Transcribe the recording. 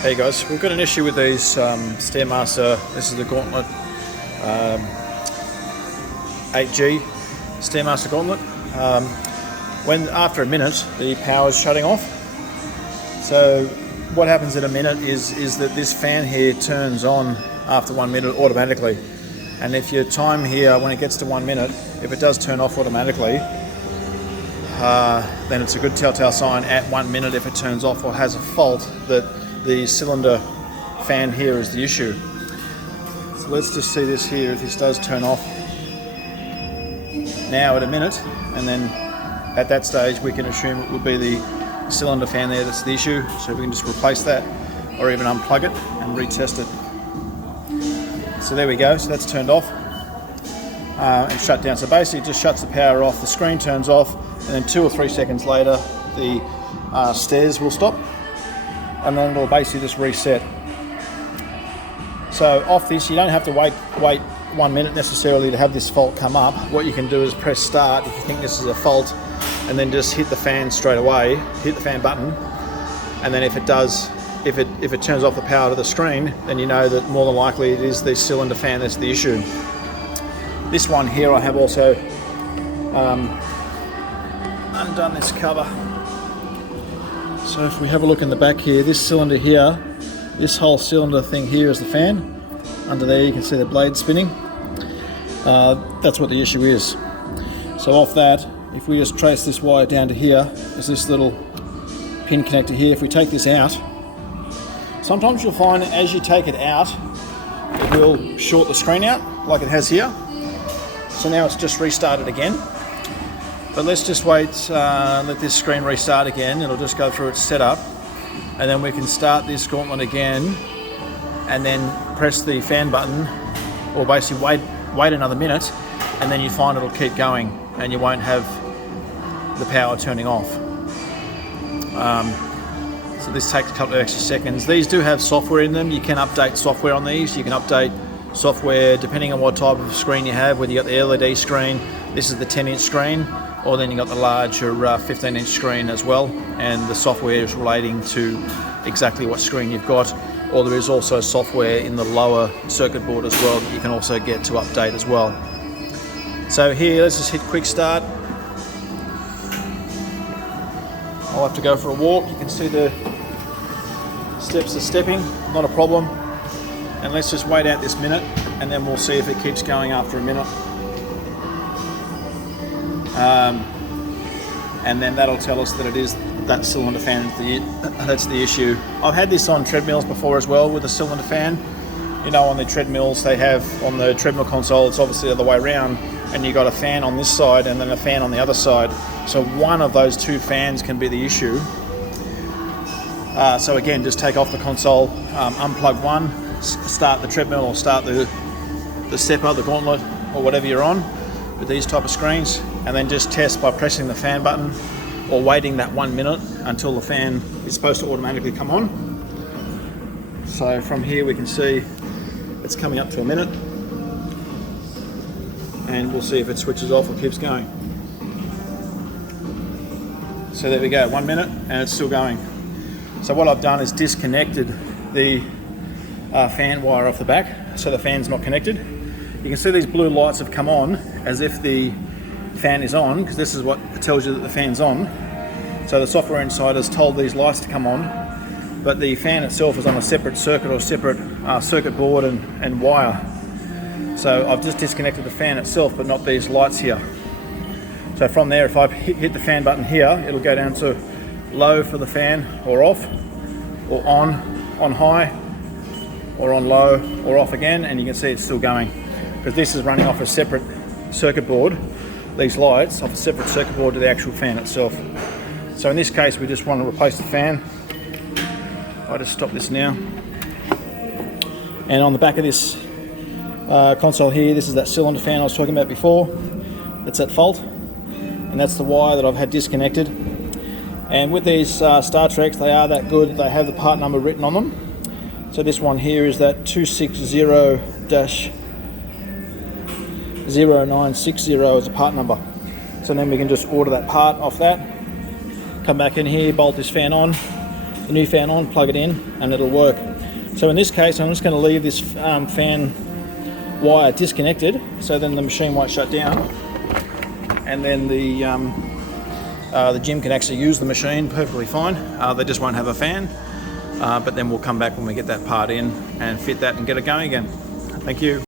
Hey guys, we've got an issue with these Stairmaster. This is the Gauntlet 8G Stairmaster Gauntlet. When after a minute the power is shutting off. So what happens in a minute is that this fan here turns on after 1 minute automatically. And if your time here, when it gets to 1 minute, if it does turn off automatically, then it's a good telltale sign at 1 minute if it turns off or has a fault that the cylinder fan here is the issue. So let's just see this here, if this does turn off now at a minute, and then at that stage we can assume it will be the cylinder fan there that's the issue, so we can just replace that or even unplug it and retest it. So there we go, so that's turned off and shut down. So basically it just shuts the power off, the screen turns off, and then 2 or 3 seconds later the stairs will stop, and then it'll basically just reset. So off this, you don't have to wait 1 minute necessarily to have this fault come up. What you can do is press start if you think this is a fault, and then just hit the fan straight away, hit the fan button, and then if it does, if it turns off the power to the screen, then you know that more than likely it is the cylinder fan that's the issue. This one here I have also undone this cover. So if we have a look in the back here, this cylinder here, this whole cylinder thing here is the fan. Under there you can see the blade spinning. That's what the issue is. So off that, if we just trace this wire down to here, there's this little pin connector here. If we take this out, sometimes you'll find as you take it out, it will short the screen out like it has here. So now it's just restarted again. But let's just wait, let this screen restart again. It'll just go through its setup, and then we can start this Gauntlet again and then press the fan button, or basically wait another minute, and then you find it'll keep going and you won't have the power turning off. So this takes a couple of extra seconds. These do have software in them. You can update software on these. You can update software depending on what type of screen you have, whether you got the LED screen, this is the 10-inch screen, or then you got the larger 15-inch screen as well, and the software is relating to exactly what screen you've got. Or there is also software in the lower circuit board as well that you can also get to update as well. So here, let's just hit quick start. I'll have to go for a walk. You can see the steps are stepping, not a problem. And let's just wait out this minute, and then we'll see if it keeps going after a minute. And then that'll tell us that it is that cylinder fan that's the issue. I've had this on treadmills before as well with a cylinder fan. You know, on the treadmills they have, on the treadmill console, it's obviously the other way around, and you got a fan on this side and then a fan on the other side. So one of those two fans can be the issue. So again, just take off the console, unplug one, start the treadmill or start the stepper, the Gauntlet, or whatever you're on with these type of screens, and then just test by pressing the fan button or waiting that 1 minute until the fan is supposed to automatically come on. So from here we can see it's coming up to a minute, and we'll see if it switches off or keeps going. So there we go, 1 minute and it's still going. So what I've done is disconnected the fan wire off the back, so the fan's not connected. You can see these blue lights have come on as if the fan is on, because this is what tells you that the fan's on. So the software inside has told these lights to come on, but the fan itself is on a separate circuit or separate circuit board and wire. So I've just disconnected the fan itself, but not these lights here. So from there, if I hit the fan button here, it'll go down to low for the fan, or off, or on high, or on low, or off again, and you can see it's still going, because this is running off a separate circuit board, these lights off a separate circuit board to the actual fan itself. So in this case we just want to replace the fan. I'll just stop this now. And on the back of this console here, this is that cylinder fan I was talking about before. It's at fault, and that's the wire that I've had disconnected. And with these Star Treks, they are that good, they have the part number written on them. So this one here is that 260-0960 is a part number. So then we can just order that part off that, come back in here, bolt this fan on, the new fan on, plug it in, and it'll work. So in this case, I'm just going to leave this fan wire disconnected, so then the machine won't shut down, and then the gym can actually use the machine perfectly fine. They just won't have a fan, but then we'll come back when we get that part in and fit that and get it going again. Thank you.